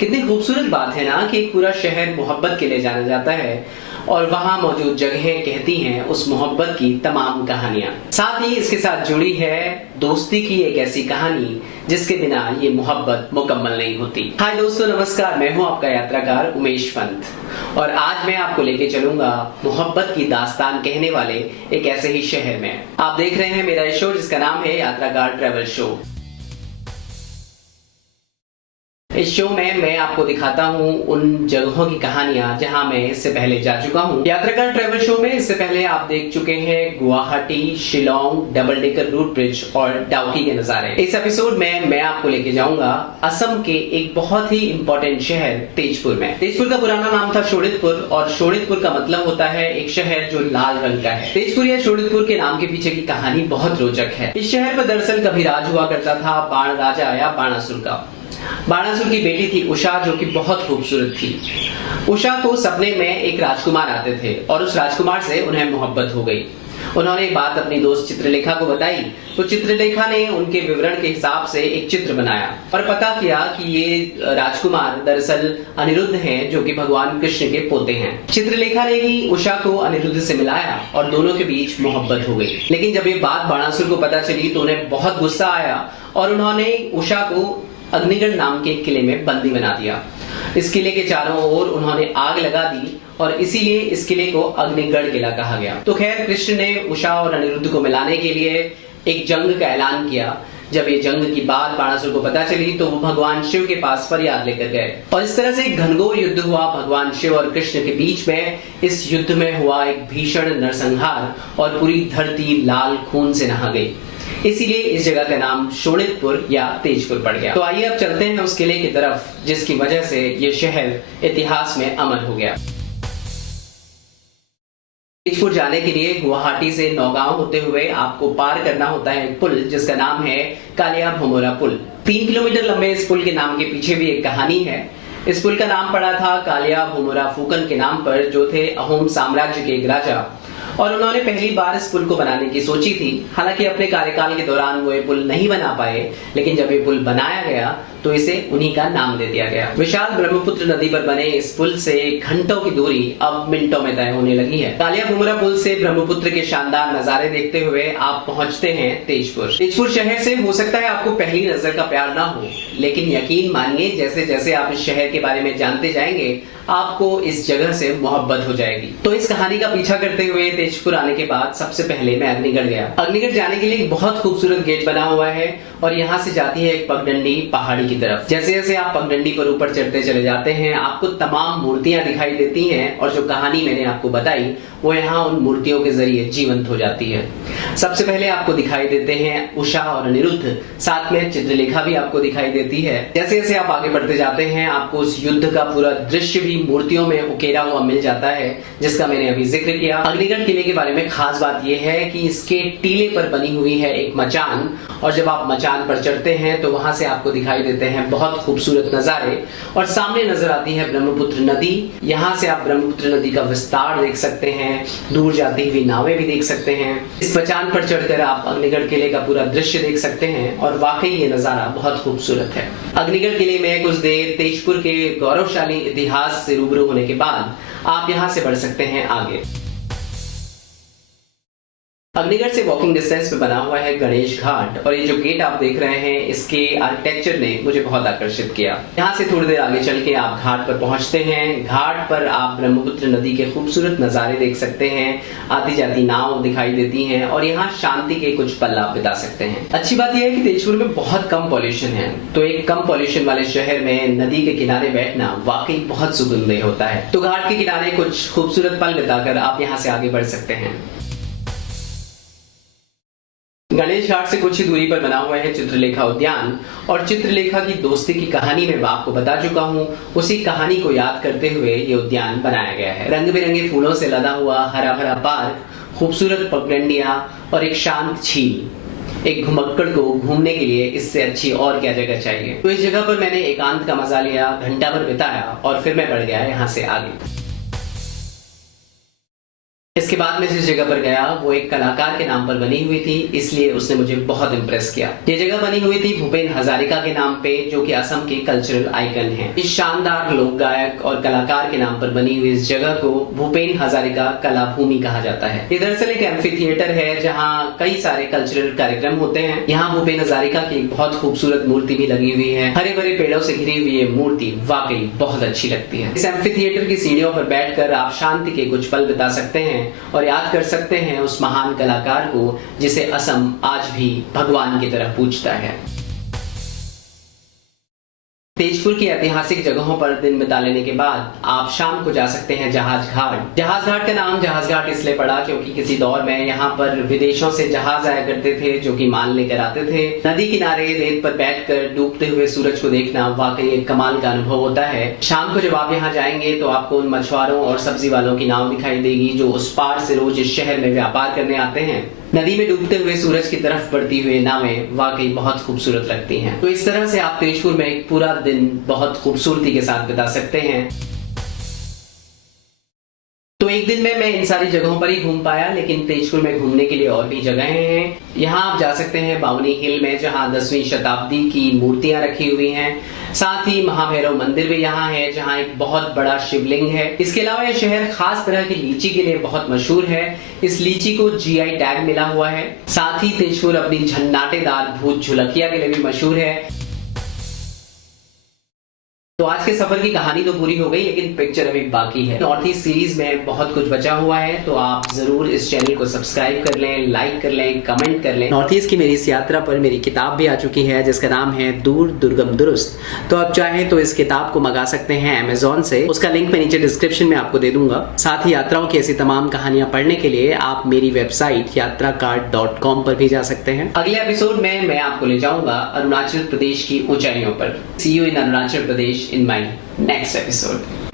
कितनी खूबसूरत बात है ना कि एक पूरा शहर मोहब्बत के लिए जाना जाता है और वहां मौजूद जगहें कहती हैं उस मोहब्बत की तमाम कहानियां। साथ ही इसके साथ जुड़ी है दोस्ती की एक ऐसी कहानी जिसके बिना ये मोहब्बत मुकम्मल नहीं होती। हाय दोस्तों, नमस्कार। मैं हूं आपका यात्राकार उमेश पंत और आज मैं आपको लेके चलूंगा मोहब्बत की दास्तान कहने वाले एक ऐसे ही शहर में। आप देख रहे हैं मेरा शो जिसका नाम है यात्राकार ट्रैवल शो। इस शो में मैं आपको दिखाता हूँ उन जगहों की कहानियां जहां मैं इससे पहले जा चुका हूँ। यात्राकार ट्रैवल शो में इससे पहले आप देख चुके हैं Guwahati, Shillong, double decker root bridge और डाउकी के नजारे। इस एपिसोड में मैं आपको लेके जाऊंगा असम के एक बहुत ही इंपॉर्टेंट शहर तेजपुर में। तेजपुर का पुराना नाम था शोणितपुर और शोणितपुर का मतलब होता है एक शहर जो लाल रंग का है। तेजपुर या शोणितपुर के नाम के पीछे की कहानी बहुत रोचक है। इस शहर पर दरअसल कभी राज हुआ करता था बाण राजा या बाणासुर का। बाणासुर की बेटी थी उषा, जो कि बहुत खूबसूरत थी। उषा को सपने में एक राजकुमार आते थे और उस राजकुमार से उन्हें मोहब्बत हो गई। उन्होंने बात अपनी दोस्त चित्रलेखा को बताई तो चित्रलेखा ने उनके विवरण के हिसाब से एक चित्र बनाया और पता किया कि ये राजकुमार दरअसल अनिरुद्ध हैं, जो कि भगवान कृष्ण के पोते हैं। चित्रलेखा ने ही उषा को अनिरुद्ध से मिलाया और दोनों के बीच मोहब्बत हो गई। लेकिन जब ये बात बाणासुर को पता चली तो उन्हें बहुत गुस्सा आया और उन्होंने उषा को अग्निगढ़ नाम के किले में बंदी बना दिया। इस किले के चारों ओर उन्होंने आग लगा दी और इसीलिए इस किले को अग्निगढ़ किला कहा गया। तो खैर, कृष्ण ने उषा और अनिरुद्ध को मिलाने के लिए एक जंग का ऐलान किया। जब ये जंग की बात बाणासुर को पता चली तो वो भगवान शिव के पास फरियाद लेकर गए और इस तरह से एक घनघोर युद्ध हुआ भगवान शिव और कृष्ण के बीच में। इस युद्ध में हुआ एक भीषण नरसंहार और पूरी धरती लाल खून से नहा गई। इसीलिए इस जगह का नाम शोणितपुर या तेजपुर पड़ गया। तो आइए अब चलते हैं उस किले की तरफ जिसकी वजह से ये शहर इतिहास में अमर हो गया। तेजपुर जाने के लिए गुवाहाटी से नौगांव होते हुए आपको पार करना होता है एक पुल जिसका नाम है कालिया भोमोरा पुल। 3 किलोमीटर लंबे इस पुल के नाम के पीछे भी एक कहानी है। इस पुल का नाम पड़ा था कालिया भोमोरा फूकन के नाम पर, जो थे अहोम साम्राज्य के एक राजा, और उन्होंने पहली बार इस पुल को बनाने की सोची थी। हालांकि अपने कार्यकाल के दौरान वो ये पुल नहीं बना पाए, लेकिन जब ये पुल बनाया गया तो इसे उन्हीं का नाम दे दिया गया। विशाल ब्रह्मपुत्र नदी पर बने इस पुल से घंटों की दूरी अब मिनटों में तय होने लगी है। कालिया भोमोरा पुल से ब्रह्मपुत्र के शानदार नजारे देखते हुए आप पहुंचते हैं तेजपुर। तेजपुर शहर से हो सकता है आपको पहली नजर का प्यार ना हो, लेकिन यकीन मानिए जैसे जैसे आप इस शहर के बारे में जानते जाएंगे आपको इस जगह से मोहब्बत हो जाएगी। तो इस कहानी का पीछा करते हुए तेजपुर आने के बाद सबसे पहले मैं अग्निगढ़ गया। अग्निगढ़ जाने के लिए एक बहुत खूबसूरत गेट बना हुआ है और यहाँ से जाती है एक पगडंडी पहाड़ी की तरफ। जैसे जैसे आप पगडंडी पर ऊपर चढ़ते चले जाते हैं आपको तमाम मूर्तियां दिखाई देती हैं और जो कहानी मैंने आपको बताई वो यहाँ उन मूर्तियों के जरिए जीवंत हो जाती है। सबसे पहले आपको दिखाई देते हैं उषा और अनिरुद्ध, साथ में चित्रलेखा भी आपको दिखाई देती है। जैसे जैसे आप आगे बढ़ते जाते हैं आपको उस युद्ध का पूरा दृश्य भी मूर्तियों में उकेरा हुआ मिल जाता है जिसका मैंने अभी जिक्र किया। अग्निगढ़ किले के बारे में खास बात यह है कि इसके टीले पर बनी हुई है एक मचान, और जब आप मचान पर चढ़ते हैं तो वहां से आपको दिखाई देते हैं बहुत खूबसूरत नजारे और सामने नजर आती है ब्रह्मपुत्र नदी। यहाँ से आप ब्रह्मपुत्र नदी का विस्तार देख सकते हैं, दूर जाती हुई नावें भी देख सकते हैं। इस मचान पर चढ़कर आप अग्निगढ़ किले का पूरा दृश्य देख सकते हैं और वाकई ये नजारा बहुत खूबसूरत है। अग्निगढ़ किले में कुछ देर तेजपुर के गौरवशाली इतिहास से रूबरू होने के बाद आप यहाँ से बढ़ सकते हैं आगे। अग्निगढ़ से वॉकिंग डिस्टेंस पे बना हुआ है गणेश घाट और ये जो गेट आप देख रहे हैं इसके आर्किटेक्चर ने मुझे बहुत आकर्षित किया। यहाँ से थोड़ी देर आगे चल के आप घाट पर पहुंचते हैं। घाट पर आप ब्रह्मपुत्र नदी के खूबसूरत नजारे देख सकते हैं, आती जाती नाव दिखाई देती हैं और यहाँ शांति के कुछ पल आप बिता सकते हैं। अच्छी बात यह है कि तेजपुर में बहुत कम पॉल्यूशन है, तो एक कम पॉल्यूशन वाले शहर में नदी के किनारे बैठना वाकई बहुत सुकूनदेह होता है। तो घाट के किनारे कुछ खूबसूरत पल बिताकर आप यहाँ से आगे बढ़ सकते हैं। गणेश घाट से कुछ ही दूरी पर बना हुआ है चित्रलेखा उद्यान और चित्रलेखा की दोस्ती की कहानी मैं आपको बता चुका हूँ। उसी कहानी को याद करते हुए ये उद्यान बनाया गया है। रंग बिरंगे फूलों से लदा हुआ हरा भरा पार्क, खूबसूरत पगडंडियां और एक शांत झील। एक घुमक्कड़ को घूमने के लिए इससे अच्छी और क्या जगह चाहिए। तो इस जगह पर मैंने एकांत का मजा लिया, घंटा भर बिताया और फिर मैं बढ़ गया यहाँ से आगे। इसके बाद मैं जिस जगह पर गया वो एक कलाकार के नाम पर बनी हुई थी, इसलिए उसने मुझे बहुत इंप्रेस किया। ये जगह बनी हुई थी भूपेन हजारिका के नाम पे, जो कि असम के कल्चरल आइकन हैं। इस शानदार लोक गायक और कलाकार के नाम पर बनी हुई इस जगह को भूपेन हजारिका कला भूमि कहा जाता है। ये दरअसल एक एम्फी थिएटर है जहाँ कई सारे कल्चरल कार्यक्रम होते हैं। यहाँ भूपेन हजारिका की एक बहुत खूबसूरत मूर्ति भी लगी हुई है। हरे भरे पेड़ों से घिरी हुई ये मूर्ति वाकई बहुत अच्छी लगती है। इस एम्फी थिएटर की सीढ़ियों पर बैठकर आप शांति के कुछ पल बिता सकते हैं और याद कर सकते हैं उस महान कलाकार को जिसे असम आज भी भगवान की तरह पूजता है। तेजपुर की ऐतिहासिक जगहों पर दिन बिता लेने के बाद आप शाम को जा सकते हैं जहाज घाट। जहाज घाट का नाम जहाज घाट इसलिए पड़ा क्योंकि किसी दौर में यहाँ पर विदेशों से जहाज आया करते थे जो कि माल लेकर आते थे। नदी किनारे रेत पर बैठकर डूबते हुए सूरज को देखना वाकई एक कमाल का अनुभव होता है। शाम को जब आप यहाँ जाएंगे तो आपको उन मछुआरों और सब्जी वालों की नाव दिखाई देगी जो उस पार से रोज इस शहर में व्यापार करने आते हैं। नदी में डूबते हुए सूरज की तरफ बढ़ती हुई नावें वाकई बहुत खूबसूरत लगती हैं। तो इस तरह से आप तेजपुर में एक पूरा दिन बहुत खूबसूरती के साथ बिता सकते हैं। तो एक दिन में मैं इन सारी जगहों पर ही घूम पाया, लेकिन तेजपुर में घूमने के लिए और भी जगहें हैं। यहाँ आप जा सकते हैं बावनी हिल में, जहाँ 10वीं शताब्दी की मूर्तियां रखी हुई हैं। साथ ही महाभैरव मंदिर भी यहाँ है जहाँ एक बहुत बड़ा शिवलिंग है। इसके अलावा यह शहर खास तरह की लीची के लिए बहुत मशहूर है। इस लीची को जीआई टैग मिला हुआ है। साथ ही तेजपुर अपनी झन्नाटेदार भूत झुलकिया के लिए भी मशहूर है। तो आज के सफर की कहानी तो पूरी हो गई, लेकिन पिक्चर अभी बाकी है। नॉर्थ ईस्ट सीरीज में बहुत कुछ बचा हुआ है, तो आप जरूर इस चैनल को सब्सक्राइब कर लें, लाइक कर लें, कमेंट कर लें। नॉर्थ ईस्ट की मेरी इस यात्रा पर मेरी किताब भी आ चुकी है जिसका नाम है दूर दुर्गम दुरुस्त। तो आप चाहें तो इस किताब को मंगा सकते हैं अमेजोन से, उसका लिंक मैं नीचे डिस्क्रिप्शन में आपको दे दूंगा। साथ ही यात्राओं की ऐसी तमाम कहानियां पढ़ने के लिए आप मेरी वेबसाइट yatrakat.com पर भी जा सकते हैं। अगले एपिसोड में मैं आपको ले जाऊंगा अरुणाचल प्रदेश की ऊंचाइयों पर। See you in Arunachal Pradesh in my next episode.